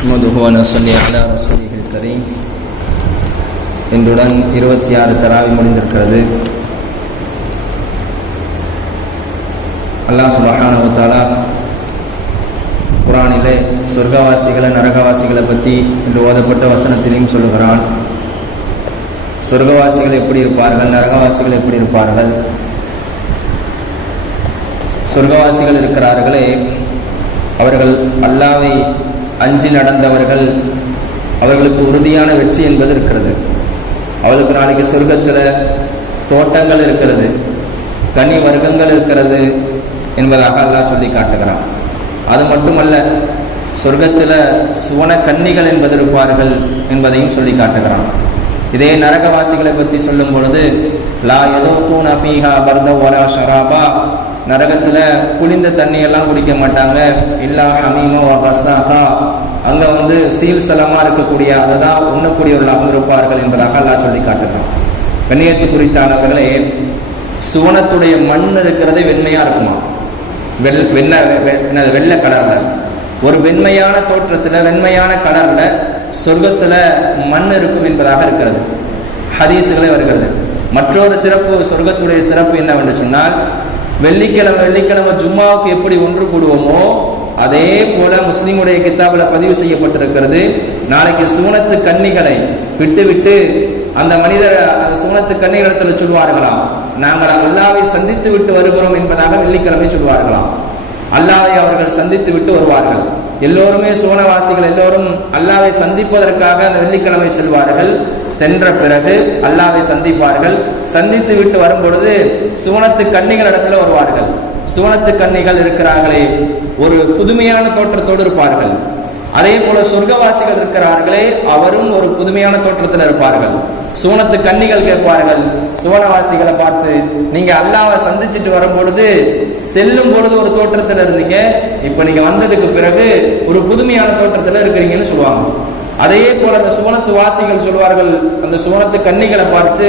نحمده ونصلي على رسوله الكريم இன்றுடன் இருபத்தி ஆறு தராவி முடிந்திருக்கிறது அல்லாஹ் சுபஹானஹு தஆலா குரானிலே சொர்க்கவாசிகளை நரகவாசிகளை பற்றி இன்று ஓதப்பட்ட வசனத்திலையும் சொல்லுகிறான் சொர்க்கவாசிகள் எப்படி இருப்பார்கள் நரகவாசிகள் எப்படி இருப்பார்கள் சொர்க்கவாசிகள் இருக்கிறார்களே அவர்கள் அல்லாவை அஞ்சு நடந்தவர்கள் அவர்களுக்கு உறுதியான வெற்றி என்பது இருக்கிறது. அவளுக்கு நாளைக்கு சொர்க்கத்தில் தோட்டங்கள் இருக்கிறது கனி வர்க்கங்கள் இருக்கிறது என்பதாக அல்லாஹ் சொல்லி காட்டுகிறான். அது மட்டுமல்ல சொர்க்கத்தில் சுவன கன்னிகள் என்பது இருப்பார்கள் என்பதையும் சொல்லி காட்டுகிறான். இதே நரகவாசிகளை பற்றி சொல்லும் பொழுது லா எதோ தூண் அஃபீஹா பர்த ஒரா ஷராபா நரகத்தில் குளிர்ந்த தண்ணியெல்லாம் குடிக்க மாட்டாங்க. இல்லா ஹமீமோ பஸ்ஸாகா அங்கே வந்து சீல் சலமாக இருக்கக்கூடிய அதை தான் உண்ணக்கூடியவர்களாக இருப்பார்கள் என்பதாக அல்லா சொல்லி காட்டுறான் கண்ணியத்து குறித்தானவர்களே சுவனத்துடைய மண் இருக்கிறதே வெண்மையாக இருக்குமா? வெள் வெண்ண என்னது வெள்ளை கலரில். ஒரு வெண்மையான தோற்றத்தில் வெண்மையான கலரில் சொர்க்கத்தில் மண் இருக்கும் என்பதாக இருக்கிறது. ஹதீஸுகளே வருகிறது. மற்றொரு சிறப்பு சொர்க்கத்துடைய சிறப்பு என்னவென்று சொன்னால் வெள்ளிக்கிழமை வெள்ளிக்கிழமை ஜும்மாவுக்கு எப்படி ஒன்று கூடுவோமோ அதே போல முஸ்லீமுடைய கித்தாபில் பதிவு செய்யப்பட்டிருக்கிறது. நாளைக்கு சூனத்து கன்னிகளை விட்டுவிட்டு அந்த மனிதர் அந்த சூனத்து கன்னிகளிடத்தில் சொல்வார்களாம் நாங்கள் அல்லாவை சந்தித்து விட்டு வருகிறோம் என்பதாக வெள்ளிக்கிழமை சொல்வார்களாம். அல்லாவை அவர்கள் சந்தித்து விட்டு வருவார்கள். எல்லோருமே சோனவாசிகள் எல்லோரும் அல்லாவை சந்திப்பதற்காக அந்த வெள்ளிக்கிழமை செல்வார்கள். சென்ற பிறகு அல்லாவை சந்திப்பார்கள். சந்தித்து விட்டு வரும்பொழுது சுவனத்து கன்னிகள் இடத்துல வருவார்கள். சுவனத்து கன்னிகள் இருக்கிறார்களே ஒரு புதுமையான தோற்றத்தோடு இருப்பார்கள். அதே போல சொர்க்கவாசிகள் இருக்கிறார்களே அவரும் ஒரு புதுமையான தோற்றத்தில் இருப்பார்கள். சூனத்து கன்னிகள் கேட்பார்கள். சுவனவாசிகளை பார்த்து நீங்க அல்லாவை சந்திச்சுட்டு வரும் பொழுது செல்லும் பொழுது ஒரு தோற்றத்தில் இருந்தீங்க. இப்ப நீங்க வந்ததுக்கு பிறகு ஒரு புதுமையான தோற்றத்தில் இருக்கிறீங்கன்னு சொல்லுவாங்க. அதே போல அந்த சுவனத்து வாசிகள் சொல்வார்கள் அந்த சுவனத்து கன்னிகளை பார்த்து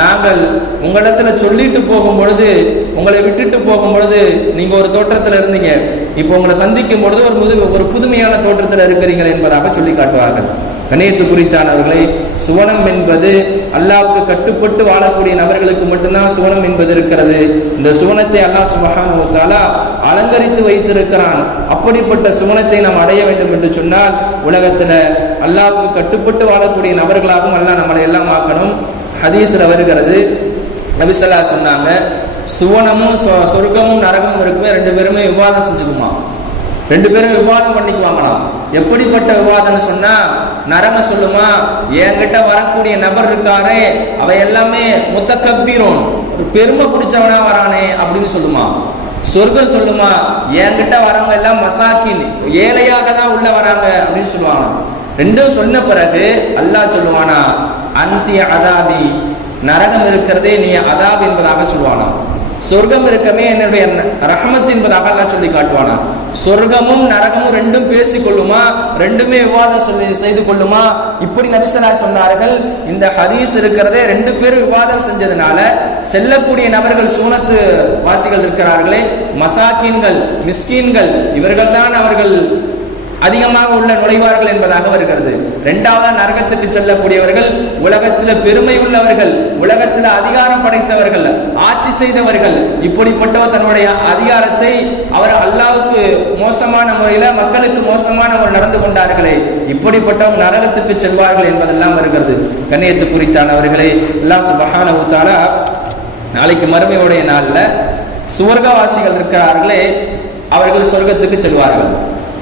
நாங்கள் உங்களிடத்துல சொல்லிட்டு போகும் பொழுது உங்களை விட்டுட்டு போகும் பொழுது நீங்க ஒரு தோற்றத்தில் இருந்தீங்க. இப்போ உங்களை சந்திக்கும் பொழுது ஒரு முது ஒரு புதுமையான தோற்றத்தில் இருக்கிறீர்கள் என்பதாக சொல்லி காட்டுவார்கள். கணியத்து குறித்தானவர்களை சுவனம் என்பது அல்லாவுக்கு கட்டுப்பட்டு வாழக்கூடிய நபர்களுக்கு மட்டும்தான் சுவனம் என்பது இருக்கிறது. இந்த சுவனத்தை அல்லாஹ் சுபஹானுவத்தாலா அலங்கரித்து வைத்திருக்கிறான். அப்படிப்பட்ட சுவனத்தை நாம் அடைய வேண்டும் என்று சொன்னால் உலகத்துல அல்லாவுக்கு கட்டுப்பட்டு வாழக்கூடிய நபர்களாகவும் அல்லாஹ் நம்மளை எல்லாம் ஆக்கணும். ஹதீஸ்ல வருகிறது. நபிசல்லா சொன்னாங்க சுவனமும் சொர்க்கமும் நரகமும் இருக்குமே ரெண்டு பேருமே விவாதம் செஞ்சுக்குமா? ரெண்டு பேரும் விவாதம் பண்ணிக்குவாங்களாம். எப்படிப்பட்ட விவாதம்னு சொன்னா நரம சொல்லுமா என்கிட்ட வரக்கூடிய நபர் இருக்காரே அவ எல்லாமே மொத்த கப்பீரோன் ஒரு பெருமை பிடிச்சவனா வரானே அப்படின்னு சொல்லுமா. சொர்க்கம் சொல்லுமா என்கிட்ட வரவங்க எல்லாம் மசாக்கின் ஏழையாக தான் உள்ள வராங்க அப்படின்னு சொல்லுவாங்க ரெண்டும் சொன்ன பிறகு அல்லாஹ் சொல்லுவானா அந்திய அதாபி நரகம் இருக்கிறதே நீ அதாப் என்பதாக சொல்லுவானாம். சொர்க்கம் இருக்கமே என்னுடைய ரஹமத் என்பதாக எல்லாம் சொல்லி காட்டுவானா? சொர்க்கமும் நரகமும் ரெண்டும் பேசிக்கொள்ளுமா? ரெண்டுமே விவாதம் சொல்லி செய்து கொள்ளுமா? இப்படி நபிசலா சொன்னார்கள். இந்த ஹதீஸ் இருக்கிறதே ரெண்டு பேரும் விவாதம் செஞ்சதுனால செல்லக்கூடிய நபர்கள் சூனத்து வாசிகள் இருக்கிறார்களே மசாக்கீன்கள் மிஸ்கீன்கள் இவர்கள் தான் அவர்கள் அதிகமாக உள்ள நுழைவார்கள் என்பதாக வருகிறது. இரண்டாவது நரகத்துக்கு செல்லக்கூடியவர்கள் உலகத்தில் பெருமை உள்ளவர்கள் உலகத்தில் அதிகாரம் படைத்தவர்கள் ஆட்சி செய்தவர்கள் இப்படிப்பட்டவர் தன்னுடைய அதிகாரத்தை அவர் அல்லாவுக்கு மோசமான முறையில் மக்களுக்கு மோசமான ஒரு நடந்து கொண்டார்களே இப்படிப்பட்டவங்க நரகத்துக்கு செல்வார்கள் என்பதெல்லாம் வருகிறது. கண்ணியத்து குறித்தானவர்களே எல்லாம் சுபகான ஊத்தாலா நாளைக்கு மறுமையுடைய நாளில் சுவர்க்கவாசிகள் இருக்கிறார்களே அவர்கள் சொர்க்கத்துக்கு செல்வார்கள்.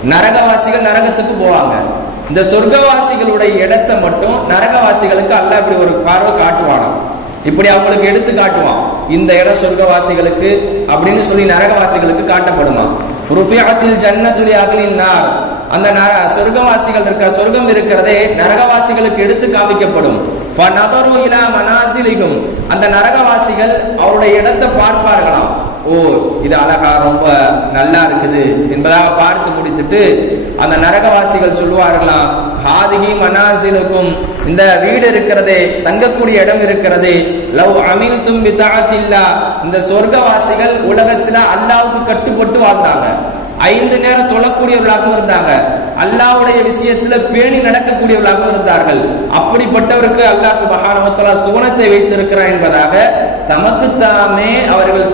நரகவாசிகள் நரகத்துக்கு போவாங்க. இந்த சொர்க்கவாசிகளுடைய இடத்தை மட்டும் நரகவாசிகளுக்கு அல்ல இப்படி ஒரு பார்வை காட்டுவானாம் இப்படி அவங்களுக்கு எடுத்து காட்டுவான். இந்த இடம் சொர்க்கவாசிகளுக்கு அப்படின்னு சொல்லி நரகவாசிகளுக்கு காட்டப்படுமா? ருஃபியாத்தில் ஜன்னத்துலி அகலின் நார். அந்த சொர்க்கவாசிகள் இருக்க சொர்க்கம் இருக்கிறதே நரகவாசிகளுக்கு எடுத்து காமிக்கப்படும். மனாசிலிகும். அந்த நரகவாசிகள் அவருடைய இடத்தை பார்ப்பார்களாம். ஓ இது அழகா ரொம்ப நல்லா இருக்குது என்பதாக பார்த்து முடித்துட்டு அந்த நரகவாசிகள் சொல்லுவார்களாம் ஹாதிகி மனாசிலுக்கும் இந்த வீடு இருக்கிறதே தங்கக்கூடிய இடம் இருக்கிறதே லவ் அமில் தும்பி தாச்சில்லா இந்த சொர்க்கவாசிகள் உலகத்துல அல்லாவுக்கு கட்டுப்பட்டு வாழ்ந்தாங்க. ஐந்து நேரம் தொழக்கூடியவர்களாகவும் இருந்தாங்க. அல்லாஹ்வுடைய விஷயத்துல பேணி நடக்கக்கூடியவர்களாகவும் இருந்தார்கள். அப்படிப்பட்டவருக்கு அல்லாஹ் சுபஹானவத்தலா சுவனத்தை வைத்திருக்கிறார் என்பதாக தமக்கு தாமே அவர்கள்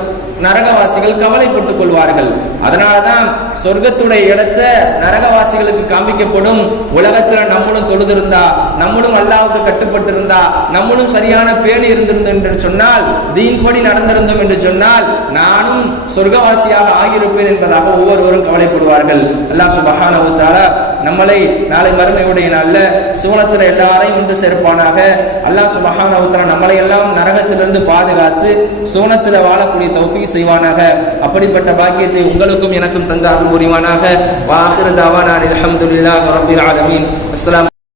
நரகவாசிகள் கவலைப்பட்டுக் கொள்வார்கள். அதனாலதான் சொர்க்கத்துடைய இடத்தை நரகவாசிகளுக்கு காண்பிக்கப்படும். உலகத்துல நம்மளும் தொழுதிருந்தா நம்மளும் அல்லாவுக்கு கட்டுப்பட்டு இருந்தா நம்மளும் சரியான பேணி இருந்திருந்தோம் என்று சொன்னால் தீன்படி நடந்திருந்தோம் என்று சொன்னால் நானும் சொர்க்கவாசியாக ஆகியிருப்பேன் என்பதாக ஒவ்வொருவரும் கவலைப்படுவார்கள். அல்லாஹ் சுபஹானஹு நம்மளை நாளை மறுமையுடைய நாளில் சூனத்தில் எல்லாரையும் உண்டு சேர்ப்பானாக. அல்லாஹ் சுபஹானஹு நம்மளை எல்லாம் நரகத்திலிருந்து பாதுகாத்து சூனத்தில் வாழக்கூடிய தௌஃபி செய்வானாக. அப்படிப்பட்ட பாக்கியத்தை உங்களுக்கும் எனக்கும் தந்த அருள் புரிவானாக. வாஹிரு தாவானா அலமதுல்லா ரப்பில் ஆலமீன். அஸ்ஸலாம்